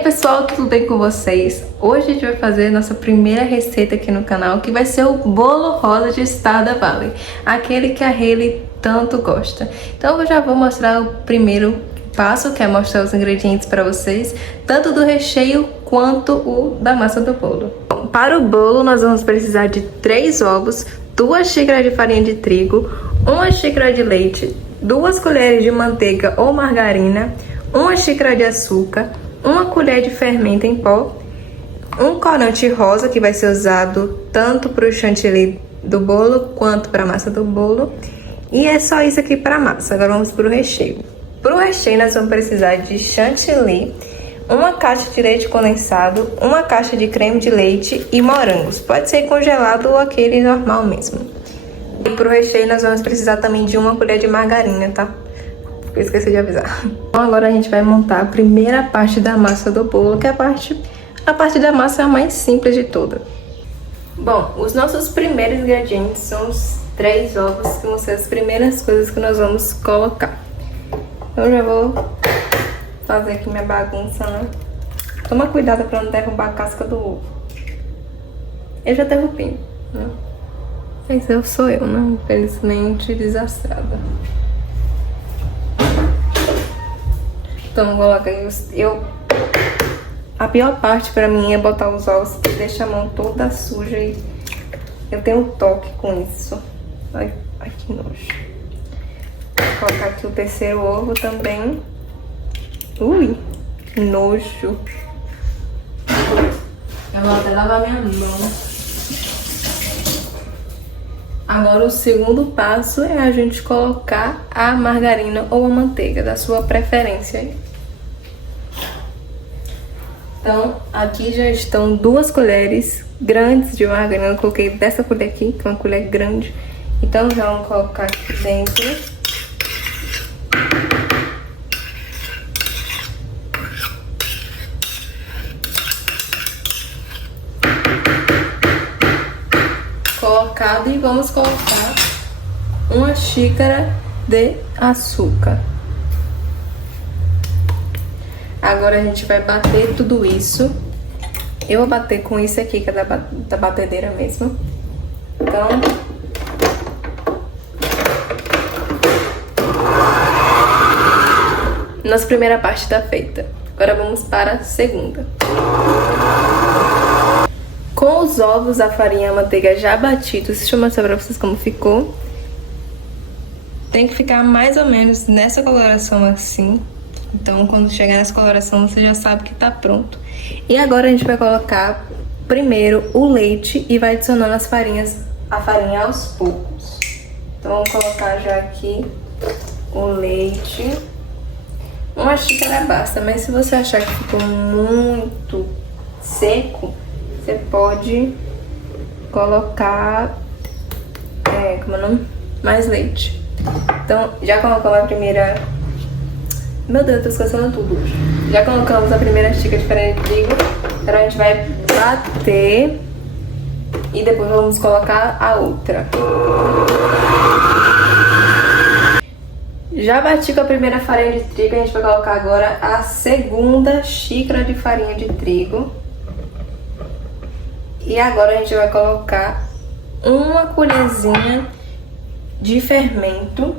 aí pessoal, tudo bem com vocês? Hoje a gente vai fazer nossa primeira receita aqui no canal, que vai ser o bolo rosa de Stardew Valley, aquele que a Hayley tanto gosta. Então eu já vou mostrar o primeiro passo, que é mostrar os ingredientes para vocês, tanto do recheio quanto o da massa do bolo. Bom, para o bolo nós vamos precisar de 3 ovos, 2 xícaras de farinha de trigo, 1 xícara de leite, 2 colheres de manteiga ou margarina, 1 xícara de açúcar, 1 colher de fermento em pó, 1 corante rosa que vai ser usado tanto para o chantilly do bolo quanto para a massa do bolo. E é só isso aqui para a massa. Agora vamos para o recheio. Para o recheio nós vamos precisar de chantilly, 1 caixa de leite condensado, 1 caixa de creme de leite e morangos. Pode ser congelado ou aquele normal mesmo. E para o recheio nós vamos precisar também de 1 colher de margarina, tá? Eu esqueci de avisar. Então agora a gente vai montar a primeira parte da massa do bolo, que é a parte da massa é a mais simples de toda. Bom, os nossos primeiros ingredientes são os 3 ovos, que vão ser as primeiras coisas que nós vamos colocar. Eu já vou fazer aqui minha bagunça, né? Toma cuidado pra não derrubar a casca do ovo. Eu já derrubei, né? Mas eu sou eu, né? Infelizmente desastrada. Então, coloca aí a pior parte pra mim é botar os ovos, que deixa a mão toda suja e eu tenho um toque com isso. Ai, que nojo. Vou colocar aqui o terceiro ovo também. Ui, que nojo. Eu vou até lavar minha mão. Agora o segundo passo é a gente colocar a margarina ou a manteiga, da sua preferência. Então, aqui já estão 2 colheres grandes de margarina. Eu coloquei dessa colher aqui, que é uma colher grande. Então, já vamos colocar aqui dentro. Colocado, e vamos colocar 1 xícara de açúcar. Agora a gente vai bater tudo isso. Eu vou bater com isso aqui, que é da batedeira mesmo. Então, nossa primeira parte tá feita. Agora vamos para a segunda. Com os ovos, a farinha e a manteiga já batidos, deixa eu mostrar pra vocês como ficou. Tem que ficar mais ou menos nessa coloração assim. Então, quando chegar nessa coloração, você já sabe que tá pronto. E agora a gente vai colocar primeiro o leite e vai adicionando a farinha aos poucos. Então, vamos colocar já aqui o leite. 1 xícara basta, mas se você achar que ficou muito seco, você pode colocar, como é o nome? Mais leite. Então, já colocamos a primeira... Meu Deus, eu tô esquecendo tudo hoje. Já colocamos a primeira xícara de farinha de trigo. Agora a gente vai bater e depois vamos colocar a outra. Já bati com a primeira farinha de trigo, a gente vai colocar agora a segunda xícara de farinha de trigo. E agora a gente vai colocar 1 colherzinha de fermento.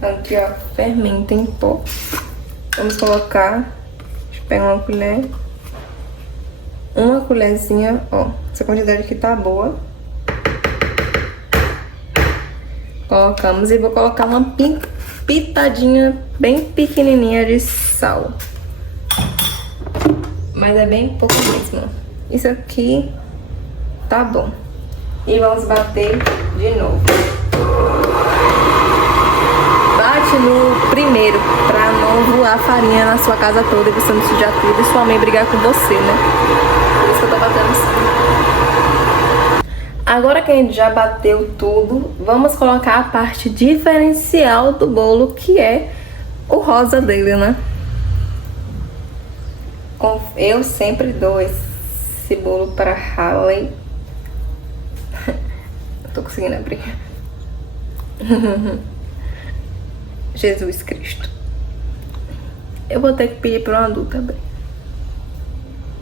Aqui, ó, fermento em pó. Vamos colocar, deixa eu pegar uma colher. 1 colherzinha, ó, essa quantidade aqui tá boa. Colocamos e vou colocar uma pitadinha bem pequenininha de sal. Mas é bem pouco mesmo. Isso aqui tá bom. E vamos bater de novo. Bate no primeiro, pra não voar farinha na sua casa toda e você não sujar tudo e sua mãe brigar com você, né? Por isso que eu tô batendo assim. Agora que a gente já bateu tudo, vamos colocar a parte diferencial do bolo, que é o rosa dele, né? Eu sempre dou esse bolo para Hayley. Não tô conseguindo abrir. Jesus Cristo. Eu vou ter que pedir para um adulto abrir.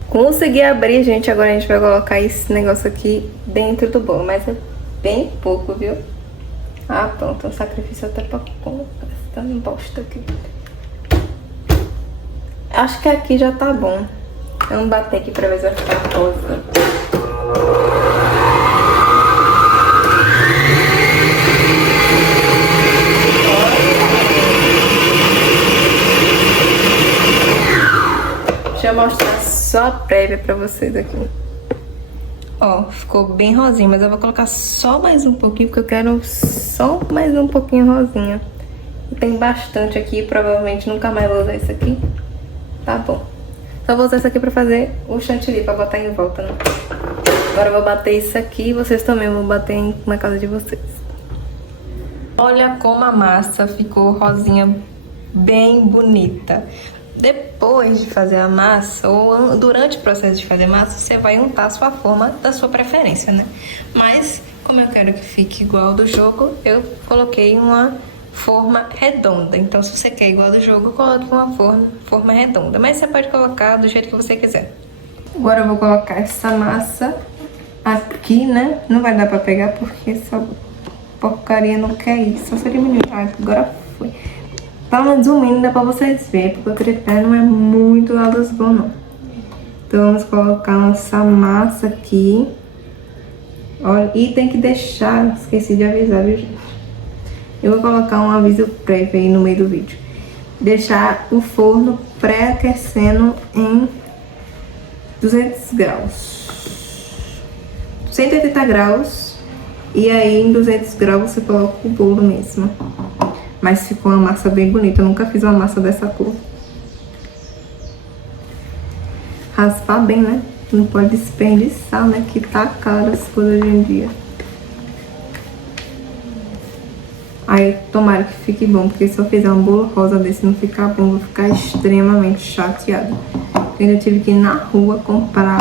Consegui abrir, gente. Agora a gente vai colocar esse negócio aqui dentro do bolo. Mas é bem pouco, viu? Ah, pronto. Um sacrifício até pra colocar. Tá um bosta aqui. Acho que aqui já tá bom. Vamos bater aqui pra ver se vai ficar rosa. Deixa eu mostrar só a prévia pra vocês aqui. Ó, ficou bem rosinha, mas eu vou colocar só mais um pouquinho, porque eu quero só mais um pouquinho rosinha. Tem bastante aqui, provavelmente nunca mais vou usar isso aqui. Tá bom. Só vou usar isso aqui pra fazer o chantilly, pra botar em volta, né? Agora eu vou bater isso aqui e vocês também vão bater na casa de vocês. Olha como a massa ficou rosinha, bem bonita. Depois de fazer a massa, ou durante o processo de fazer massa, você vai untar a sua forma da sua preferência, né? Mas, como eu quero que fique igual ao do jogo, eu coloquei uma forma redonda. Então, se você quer igual ao do jogo, coloque uma forma redonda. Mas você pode colocar do jeito que você quiser. Agora eu vou colocar essa massa aqui, né? Não vai dar pra pegar porque essa porcaria não quer isso. Só se diminuir. Ah, agora foi. Pelo menos o mínimo dá pra vocês verem, porque o tripé não é muito lá dos bons, não. Então vamos colocar nossa massa aqui. Olha, e tem que deixar, esqueci de avisar, viu, gente? Eu vou colocar um aviso prévio aí no meio do vídeo. Deixar o forno pré-aquecendo em 200 graus. 180 graus. E aí em 200 graus você coloca o bolo mesmo. Mas ficou uma massa bem bonita. Eu nunca fiz uma massa dessa cor. Raspar bem, né? Não pode desperdiçar, né? Que tá caro as coisas hoje em dia. Aí, tomara que fique bom. Porque se eu fizer um bolo rosa desse e não ficar bom, eu vou ficar extremamente chateada. Eu ainda tive que ir na rua comprar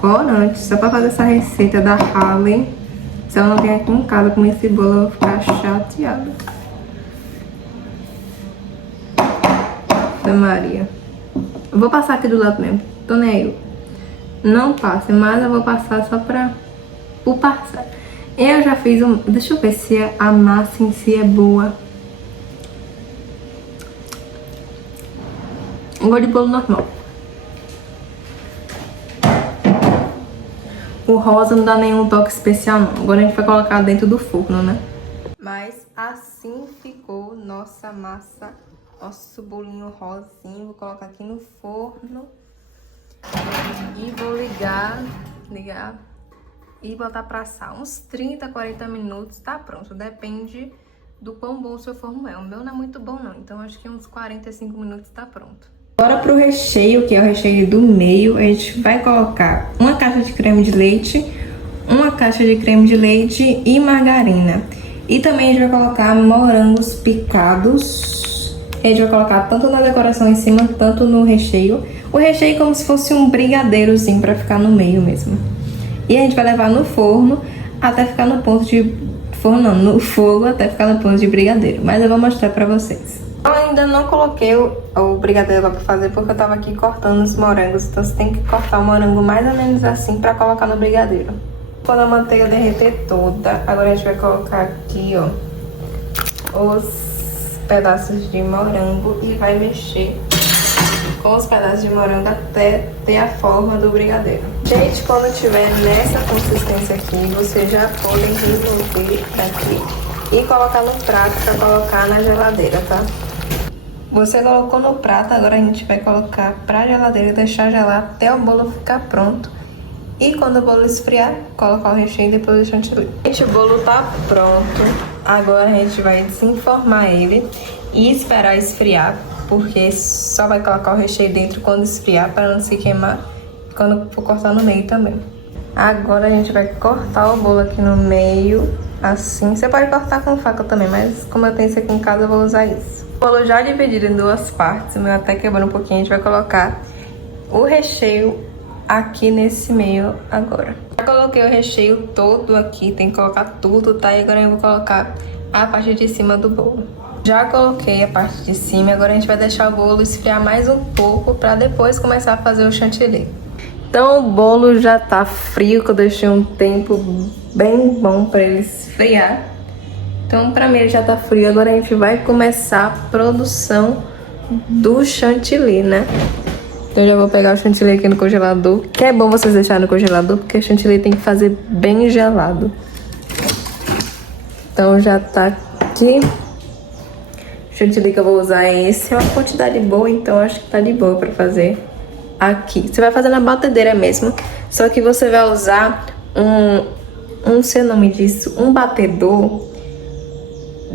corante só pra fazer essa receita da Haley. Se ela não vier aqui em casa com esse bolo, eu vou ficar chateada. Maria. Eu vou passar aqui do lado mesmo. Tô nem aí. Não passe, mas eu vou passar só pra o passar. Eu já fiz um... Deixa eu ver se a massa em si é boa. Um gosto de bolo normal. O rosa não dá nenhum toque especial, não. Agora a gente vai colocar dentro do forno, né? Mas assim ficou nossa massa. Nosso bolinho rosinho, vou colocar aqui no forno e vou ligar e botar pra assar uns 30, 40 minutos, tá pronto, depende do quão bom o seu forno é. O meu não é muito bom não, então acho que uns 45 minutos tá pronto. Agora pro recheio, que é o recheio do meio, a gente vai colocar uma caixa de creme de leite, uma caixa de creme de leite e margarina. E também a gente vai colocar morangos picados. A gente vai colocar tanto na decoração em cima, tanto no recheio. O recheio é como se fosse um brigadeirozinho pra ficar no meio mesmo. E a gente vai levar no forno até ficar no ponto de... Forno não, no fogo até ficar no ponto de brigadeiro. Mas eu vou mostrar pra vocês. Eu ainda não coloquei o brigadeiro lá pra fazer porque eu tava aqui cortando os morangos. Então você tem que cortar o morango mais ou menos assim pra colocar no brigadeiro. Quando a manteiga derreter toda, agora a gente vai colocar aqui, ó, os pedaços de morango e vai mexer com os pedaços de morango até ter a forma do brigadeiro. Gente, quando tiver nessa consistência aqui, vocês já podem remover daqui e colocar no prato para colocar na geladeira, tá? Você colocou no prato, agora a gente vai colocar pra geladeira e deixar gelar até o bolo ficar pronto. E quando o bolo esfriar, colocar o recheio e depois o chantilly. Gente, o bolo tá pronto. Agora a gente vai desenformar ele e esperar esfriar, porque só vai colocar o recheio dentro quando esfriar, para não se queimar, quando for cortar no meio também. Agora a gente vai cortar o bolo aqui no meio, assim. Você pode cortar com faca também, mas como eu tenho isso aqui em casa, eu vou usar isso. O bolo já dividido em duas partes, o meu até quebrou um pouquinho, a gente vai colocar o recheio aqui nesse meio agora. Já coloquei o recheio todo aqui, tem que colocar tudo, tá? E agora eu vou colocar a parte de cima do bolo. Já coloquei a parte de cima, agora a gente vai deixar o bolo esfriar mais um pouco para depois começar a fazer o chantilly. Então o bolo já tá frio, que eu deixei um tempo bem bom para ele esfriar. Então para mim ele já tá frio, agora a gente vai começar a produção do chantilly, né? Então eu já vou pegar o chantilly aqui no congelador, que é bom vocês deixarem no congelador, porque o chantilly tem que fazer bem gelado. Então já tá aqui. O chantilly que eu vou usar é esse, é uma quantidade boa, então acho que tá de boa pra fazer aqui. Você vai fazer na batedeira mesmo, só que você vai usar não sei o nome disso, um batedor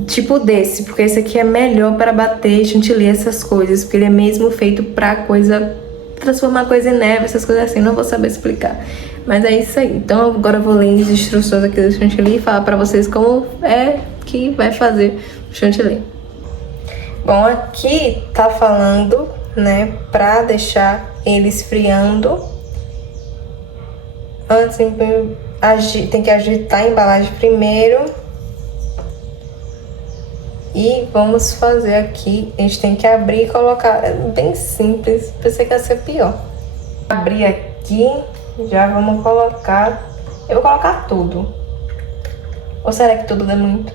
tipo desse, porque esse aqui é melhor para bater chantilly, essas coisas, porque ele é mesmo feito pra coisa, transformar coisa em neve, essas coisas assim, não vou saber explicar. Mas é isso aí. Então agora eu vou ler as instruções aqui do chantilly e falar pra vocês como é que vai fazer o chantilly. Bom, aqui tá falando, né, pra deixar ele esfriando. Antes tem que agitar a embalagem primeiro. E vamos fazer aqui, a gente tem que abrir e colocar, é bem simples, pensei que ia ser pior. Abrir aqui, já vamos colocar, eu vou colocar tudo. Ou será que tudo dá muito?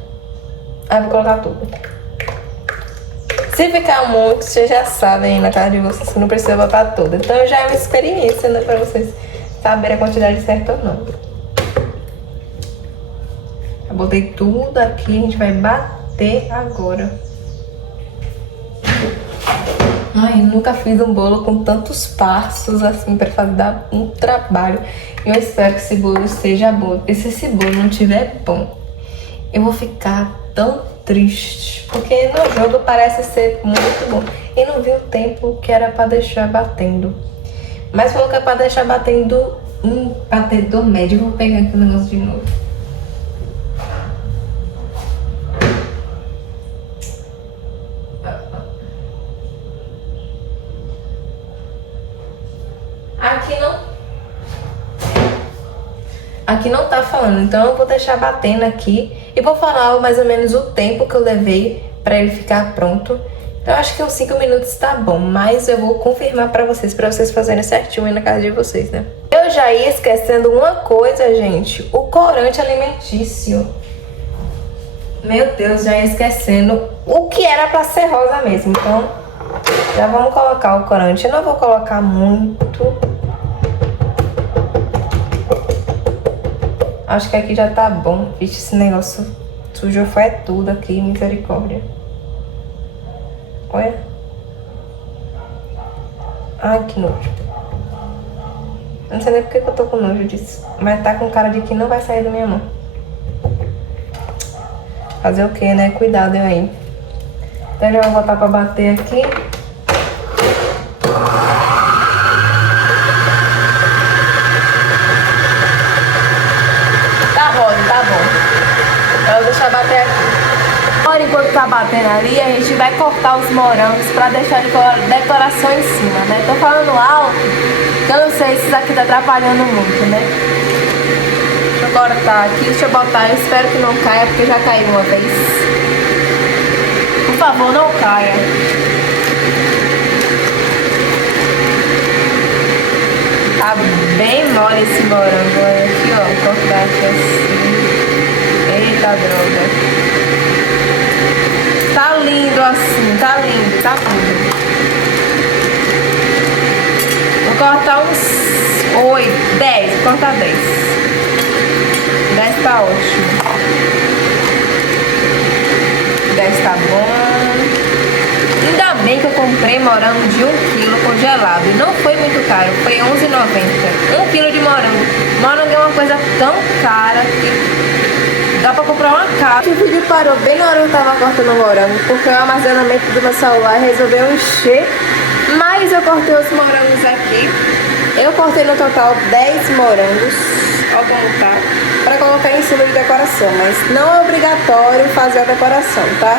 Ah, eu vou colocar tudo. Se ficar muito, vocês já sabem aí na casa de vocês que não precisa botar tudo. Então já é uma experiência, né, pra vocês saberem a quantidade certa ou não. Eu botei tudo aqui, a gente vai bater agora. Ai, nunca fiz um bolo com tantos passos assim pra fazer, dar um trabalho. Eu espero que esse bolo esteja bom, porque se esse bolo não estiver bom, eu vou ficar tão triste, porque no jogo parece ser muito bom. E não vi o tempo que era pra deixar batendo. Mas falou que é pra deixar batendo um batedor médio. Vou pegar aqui o negócio de novo. Aqui não tá falando, então eu vou deixar batendo aqui e vou falar mais ou menos o tempo que eu levei pra ele ficar pronto. Então eu acho que uns 5 minutos tá bom, mas eu vou confirmar pra vocês fazerem certinho aí na casa de vocês, né? Eu já ia esquecendo uma coisa, gente, o corante alimentício. Meu Deus, já ia esquecendo o que era pra ser rosa mesmo, então já vamos colocar o corante. Eu não vou colocar muito. Acho que aqui já tá bom. Vixe, esse negócio sujou foi tudo aqui, misericórdia. Olha. Ai, que nojo. Eu não sei nem porque que eu tô com nojo disso. Mas tá com cara de que não vai sair da minha mão. Fazer o que, né? Cuidado eu aí. Então eu já vou botar pra bater aqui. Tá bom. Eu vou deixar bater aqui. Agora, enquanto tá batendo ali, a gente vai cortar os morangos pra deixar de decoração em cima, né? Tô falando alto, que eu não sei se isso aqui tá atrapalhando muito, né? Deixa eu cortar aqui, deixa eu botar. Eu espero que não caia, porque já caiu uma vez. Por favor, não caia. Tá bem mole esse morango. Olha aqui, ó. Cortar aqui assim. Eita droga. Tá lindo assim, tá lindo, tá lindo. Vou cortar uns 8, 10, vou cortar 10. 10 tá ótimo. 10 tá bom. Ainda bem que eu comprei morango de 1 kg congelado. E não foi muito caro, foi R$11,90. 1 kg de morango. Morango é uma coisa tão cara que dá pra comprar uma caixa. O vídeo parou bem na hora que eu tava cortando o morango, porque o armazenamento do meu celular resolveu encher. Mas eu cortei os morangos aqui. Eu cortei no total 10 morangos ao voltar, pra colocar em cima de decoração. Mas não é obrigatório fazer a decoração, tá?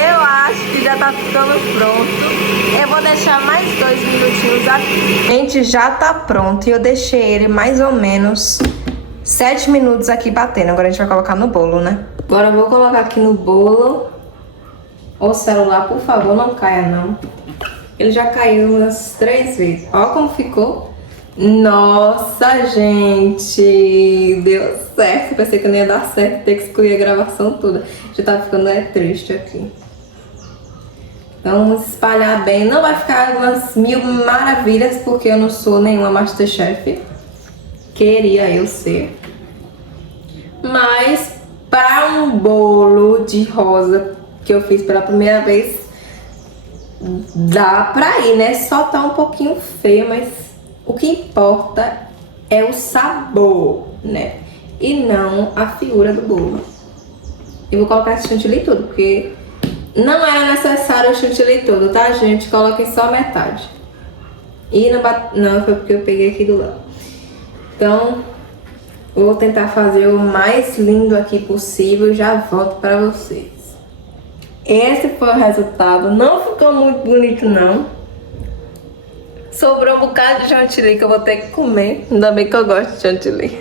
Eu acho que já tá ficando pronto. Eu vou deixar mais 2 minutinhos aqui. Gente, já tá pronto. E eu deixei ele mais ou menos 7 minutos aqui batendo. Agora a gente vai colocar no bolo, né? Agora eu vou colocar aqui no bolo. O celular, por favor, não caia não. Ele já caiu umas 3 vezes. Olha como ficou. Nossa, gente, deu certo. Pensei que não ia dar certo, ter que excluir a gravação toda. Já tá ficando triste aqui. Então, vamos espalhar bem. Não vai ficar umas 1000 maravilhas, porque eu não sou nenhuma Masterchef. Queria eu ser. Mas, para um bolo de rosa que eu fiz pela primeira vez, dá pra ir, né? Só tá um pouquinho feio, mas o que importa é o sabor, né? E não a figura do bolo. E vou colocar esse chantilly tudo, porque não é necessário o chantilly todo, tá, gente? Coloquem só metade. E não, foi porque eu peguei aqui do lado. Então, vou tentar fazer o mais lindo aqui possível e já volto pra vocês. Esse foi o resultado. Não ficou muito bonito, não. Sobrou um bocado de chantilly que eu vou ter que comer. Ainda bem que eu gosto de chantilly.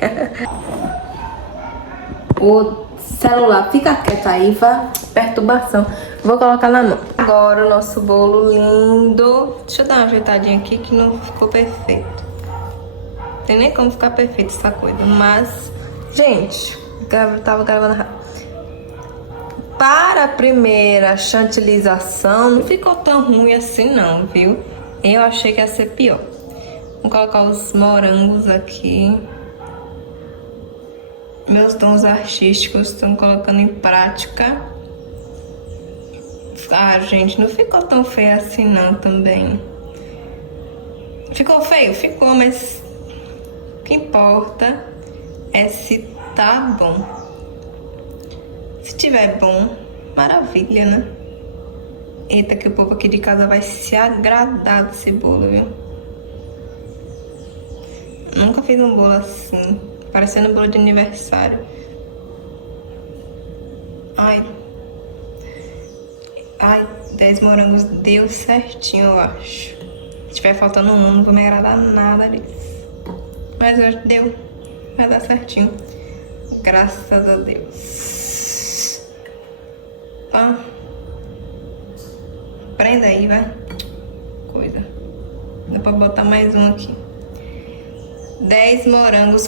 O celular fica quieto aí, vai. Perturbação. Vou colocar na mão. Agora o nosso bolo lindo. Deixa eu dar uma ajeitadinha aqui que não ficou perfeito. Não tem nem como ficar perfeito essa coisa. Mas, gente, tava gravando rápido. Para a primeira chantilização, não ficou tão ruim assim não, viu? Eu achei que ia ser pior. Vou colocar os morangos aqui. Meus dons artísticos estão colocando em prática. Ah, gente, não ficou tão feio assim não também. Ficou feio? Ficou, mas o que importa é se tá bom. Se tiver bom, maravilha, né? Eita, que o povo aqui de casa vai se agradar desse bolo, viu? Nunca fiz um bolo assim, parecendo um bolo de aniversário. Ai, 10 morangos deu certinho, eu acho. Se tiver faltando um, não vou me agradar nada disso. Mas hoje deu, vai dar certinho. Graças a Deus. Tá? Prenda aí, vai. Coisa. Dá pra botar mais um aqui. 10 morangos.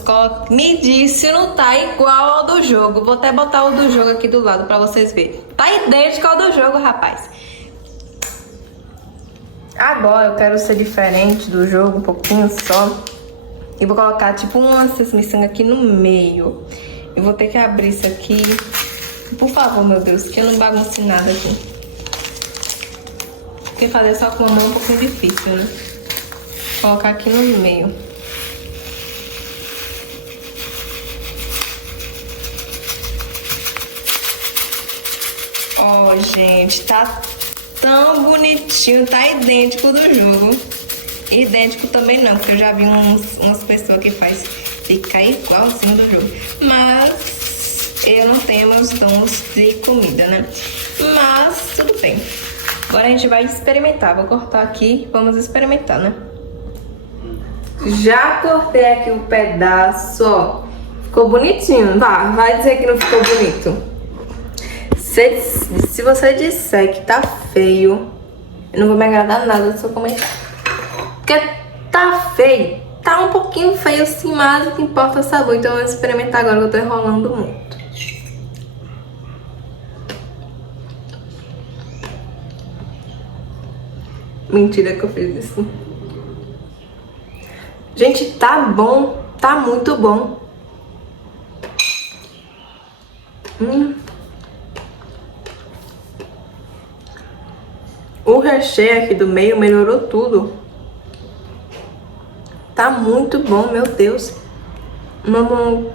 Me diz se não tá igual ao do jogo. Vou até botar o do jogo aqui do lado pra vocês verem. Tá idêntico ao do jogo, rapaz. Agora eu quero ser diferente do jogo, um pouquinho só. E vou colocar tipo uma miçanga aqui no meio. Eu vou ter que abrir isso aqui. Por favor, meu Deus, que eu não bagunce nada aqui. Porque fazer só com a mão é um pouquinho difícil, né? Vou colocar aqui no meio. Ó, gente, tá tão bonitinho, tá idêntico do jogo. Idêntico também não, porque eu já vi umas pessoas que faz ficar igualzinho do jogo. Mas eu não tenho meus dons de comida, né? Mas tudo bem. Agora a gente vai experimentar. Vou cortar aqui, vamos experimentar, né? Já cortei aqui um pedaço, ó. Ficou bonitinho, tá? Vai dizer que não ficou bonito. Se você disser que tá feio, eu não vou me agradar nada do seu comentário. Porque tá feio. Tá um pouquinho feio assim, mas o que importa é o sabor. Então eu vou experimentar agora que eu tô enrolando muito. Mentira que eu fiz isso. Gente, tá bom. Tá muito bom. O recheio aqui do meio melhorou tudo. Tá muito bom, meu Deus. Vamos...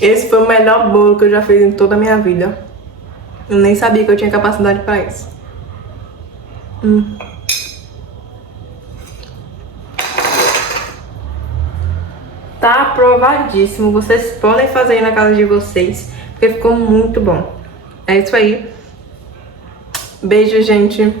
Esse foi o melhor bolo que eu já fiz em toda a minha vida. Eu nem sabia que eu tinha capacidade para isso. Tá aprovadíssimo. Vocês podem fazer aí na casa de vocês, porque ficou muito bom. É isso aí. Beijo, gente!